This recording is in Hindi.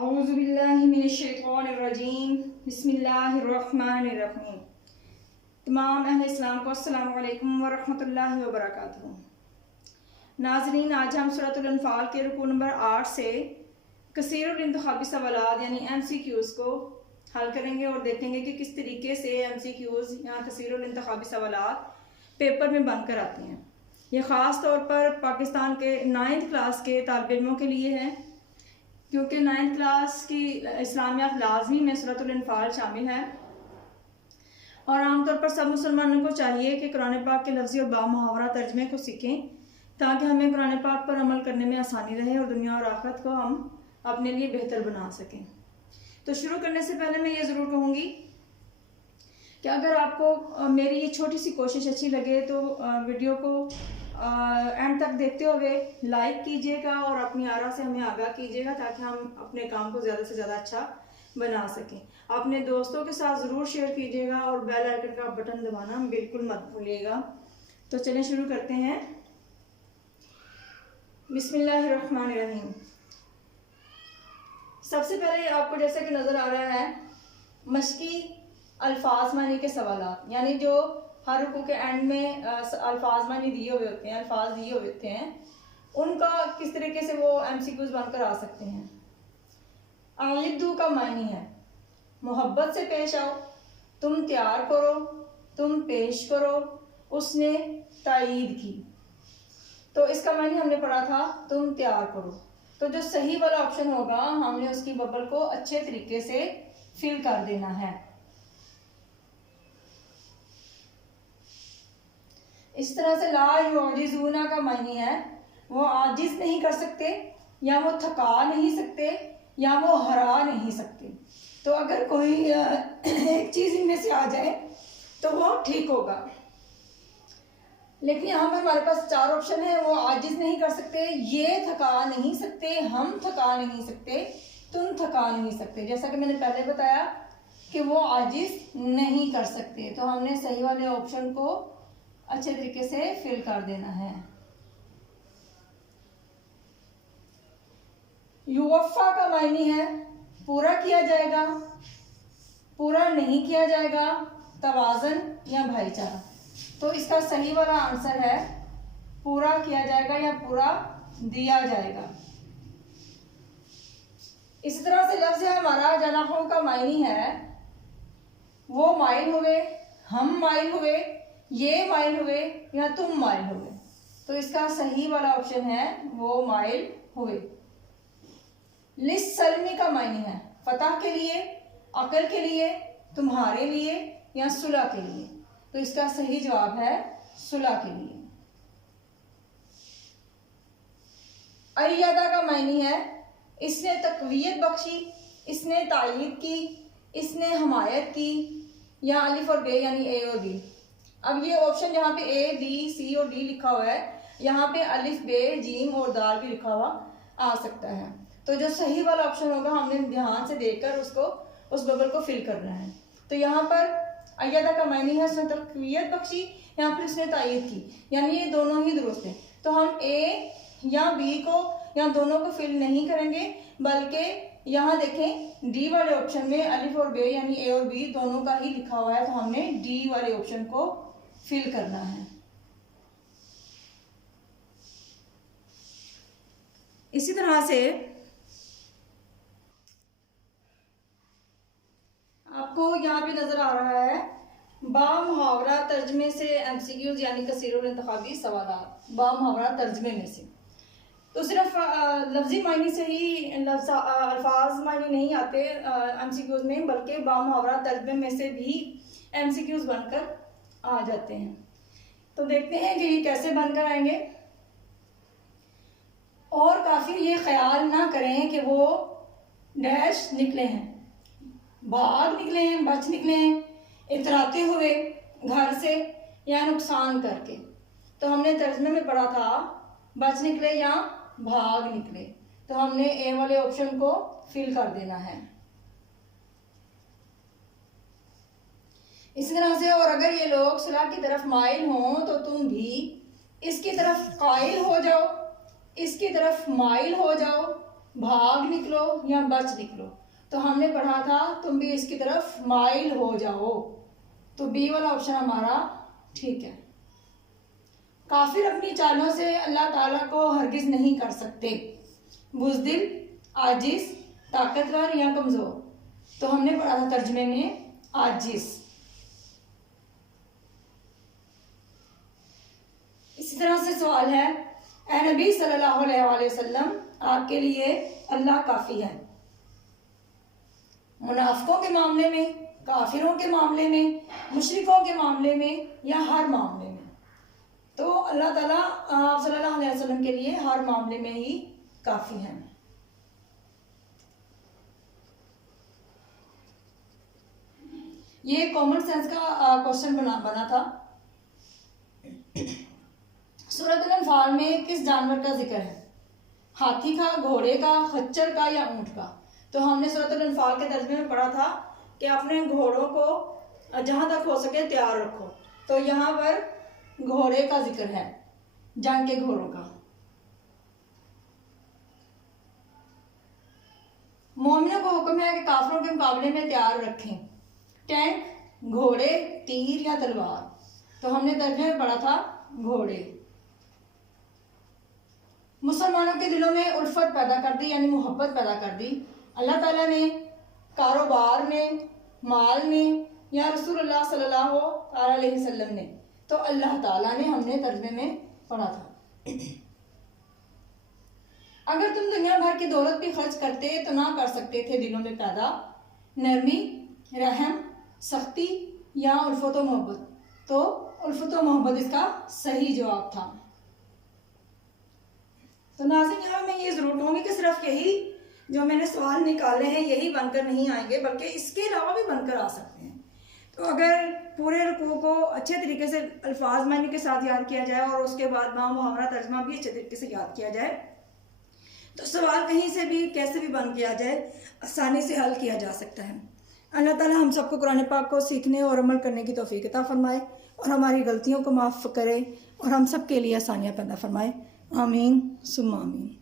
औज़ुबिल्लाहिमिनश्शैतानिर्रजीम बिस्मिल्लाहिर्रहमानिर्रहीम। तमाम अहले इस्लाम को अस्सलामु अलैकुम व रहमतुल्लाहि व बरकातुहू। नाज़रीन, आज हम सूरतुल अनफ़ाल के रुकू नंबर 8 से कसीरुल इंतखाबी सवालात यानी MCQs को हल करेंगे और देखेंगे कि किस तरीके से MCQs या कसीरुल इंतखाबी सवालात पेपर में बनकर आते हैं। ये ख़ास तौर पर पाकिस्तान के 9th क्लास के तालिब इल्मों के लिए है, क्योंकि 9th क्लास की इस्लामियात लाजमी में सूरतुल अनफ़ाल शामिल है। और आमतौर पर सब मुसलमानों को चाहिए कि कुरान पाक के लफ्ज़ी और बामुहावरा तर्जमे को सीखें, ताकि हमें कुरान पाक पर अमल करने में आसानी रहे और दुनिया और आखिरत को हम अपने लिए बेहतर बना सकें। तो शुरू करने से पहले मैं ये ज़रूर कहूँगी कि अगर आपको मेरी ये छोटी सी कोशिश अच्छी लगे तो वीडियो को एंड तक देखते हुए लाइक कीजिएगा और अपनी आरा से हमें आगाह कीजिएगा, ताकि हम अपने काम को ज़्यादा से ज़्यादा अच्छा बना सकें। अपने दोस्तों के साथ ज़रूर शेयर कीजिएगा और बेल आइकन का बटन दबाना बिल्कुल मत भूलिएगा। तो चलिए शुरू करते हैं। बिस्मिल्लाहिर्रहमानिर्रहीम। सबसे पहले आपको जैसा कि नज़र आ रहा है मशकी अल्फाज मानी के सवालात, यानी जो हर रुकू के एंड में अल्फाज मानी दिए हुए होते हैं, अल्फाज दिए हुए होते हैं, उनका किस तरीके से वो MCQs बनकर आ सकते हैं। आइदू का मानी है मोहब्बत से पेश आओ, तुम तैयार करो, तुम पेश करो, उसने तायीद की। तो इसका मानी हमने पढ़ा था तुम तैयार करो। तो जो सही वाला ऑप्शन होगा हमने उसकी बबल को अच्छे तरीके से फिल कर देना है। इस तरह से ला युजिज़ूना का मानी है वो आजिज नहीं कर सकते, या वो थका नहीं सकते, या वो हरा नहीं सकते। तो अगर कोई एक चीज इनमें से आ जाए तो वो ठीक होगा। लेकिन यहाँ पर हमारे पास 4 ऑप्शन है। वो आजिज नहीं कर सकते, ये थका नहीं सकते, हम थका नहीं सकते, तुम थका नहीं सकते। जैसा कि मैंने पहले बताया कि वो आजिज नहीं कर सकते, तो हमने सही वाले ऑप्शन को अच्छे तरीके से फिल कर देना है। युवफ़ा का मायने है पूरा किया जाएगा, पूरा नहीं किया जाएगा, तवाज़न या भाईचारा। तो इसका सही वाला आंसर है पूरा किया जाएगा या पूरा दिया जाएगा। इसी तरह से लफ्ज़ है हमारा जनाहों का मायने है वो माइल हुए, हम माइल हुए, ये माइल हुए, या तुम माइल हुए। तो इसका सही वाला ऑप्शन है वो माइल हुए। लिस्सल्मी का मायने है फतह के लिए, अकल के लिए, तुम्हारे लिए, या सुलह के लिए। तो इसका सही जवाब है सुलह के लिए। अय्यदा का मायने है इसने तकवीयत बख्शी, इसने तायीद की, इसने हमायत की, या अलिफ और बे यानी ए और बी। अब ये ऑप्शन जहाँ पे A, B, C और D लिखा हुआ है, यहाँ पे अलिफ, बे, जीम और दाल भी लिखा हुआ आ सकता है। तो जो सही वाला ऑप्शन होगा हमने ध्यान से देखकर उसको उस बबल को फिल करना है। तो यहाँ पर अय्यदा का मायने है उसने तकवीयत बख्शी, यहाँ पर उसने तायीद की, यानी ये दोनों ही दुरुस्त है। तो हम A या B को या दोनों को फिल नहीं करेंगे, बल्कि यहाँ देखें डी वाले ऑप्शन में अलिफ और बे यानी ए और बी दोनों का ही लिखा हुआ है, तो हमने डी वाले ऑप्शन को फिल करना है। इसी तरह से आपको यहाँ पे नजर आ रहा है बामुहावरा तर्जमे से MCQs यानी कसीरुल इंतखाबी सवालात, बामुहावरा तर्जमे में से। तो सिर्फ लफ्जी मायने से ही अल्फाज मायने नहीं आते MCQs में, बल्कि बामुहावरा तर्जमे में से भी MCQs बनकर आ जाते हैं। तो देखते हैं कि ये कैसे बनकर आएंगे। और काफ़ी ये ख्याल ना करें कि वो डैश निकले हैं, भाग निकले हैं, बच निकले हैं, इतराते हुए घर से, या नुकसान करके। तो हमने तर्जमे में पढ़ा था बच निकले या भाग निकले, तो हमने ए वाले ऑप्शन को फिल कर देना है। इसी तरह से और अगर ये लोग सुलह की तरफ माइल हों तो तुम भी इसकी तरफ कायल हो जाओ, इसकी तरफ माइल हो जाओ, भाग निकलो या बच निकलो। तो हमने पढ़ा था तुम भी इसकी तरफ माइल हो जाओ, तो बी वाला ऑप्शन हमारा ठीक है। काफिर अपनी चालों से अल्लाह ताला को हरगिज नहीं कर सकते, बुज़दिल, आजिज, ताकतवर या कमजोर। तो हमने पढ़ा था तर्जुमे में आजिज। इसी तरह से सवाल है, ए नबी सल्लल्लाहु अलैहि वसल्लम, आपके लिए अल्लाह काफी है। मुनाफिकों के मामले में, काफिरों के मामले में, मुशरिकों के मामले में या हर मामले में? तो अल्लाह ताला सल्लल्लाहु अलैहि वसल्लम के लिए हर मामले में ही काफी है। ये कॉमन सेंस का क्वेश्चन बना था। सूरह अल-अनफाल में किस जानवर का जिक्र है? हाथी का, घोड़े का, खच्चर का या ऊंट का? तो हमने सूरह अल-अनफाल के तर्जुमे में पढ़ा था कि अपने घोड़ों को जहां तक हो सके तैयार रखो। तो यहाँ पर घोड़े का जिक्र है, जंग के घोड़ों का। मोमिनों को हुक्म है कि काफिरों के मुकाबले में तैयार रखें टैंक, घोड़े, तीर या तलवार। तो हमने तर्जुमे में पढ़ा था घोड़े। मुसलमानों के दिलों में उल्फत पैदा कर दी, यानी मोहब्बत पैदा कर दी अल्लाह ताला ने कारोबार में, माल में या रसूलुल्लाह सल्लल्लाहु अलैहि वसल्लम ने? तो अल्लाह ताला ने, हमने तर्जुमे में पढ़ा था। अगर तुम दुनिया भर की दौलत भी खर्च करते तो ना कर सकते थे दिलों में पैदा नरमी, रहम, सख्ती या उल्फत व मोहब्बत? तो उल्फत व मोहब्बत इसका सही जवाब था। तो नाज़रीन, यहाँ मैं ये ज़रूर कहूँगी कि सिर्फ यही जो मैंने सवाल निकाले हैं यही बनकर नहीं आएंगे, बल्कि इसके अलावा भी बनकर आ सकते हैं। तो अगर पूरे रुकू को अच्छे तरीके से अल्फाज मानी के साथ याद किया जाए और उसके बाद मुहावरा तर्जमा भी अच्छे तरीके से याद किया जाए, तो सवाल कहीं से भी कैसे भी बन के आ जाए, आसानी से हल किया जा सकता है। अल्लाह ताला हम सबको कुरान पाक को सीखने और अमल करने की तौफीक अता फरमाए और हमारी गलतियों को माफ़ करे और हम सब के लिए आसानियाँ पैदा फरमाए। आमीन सुम्मा आमीन।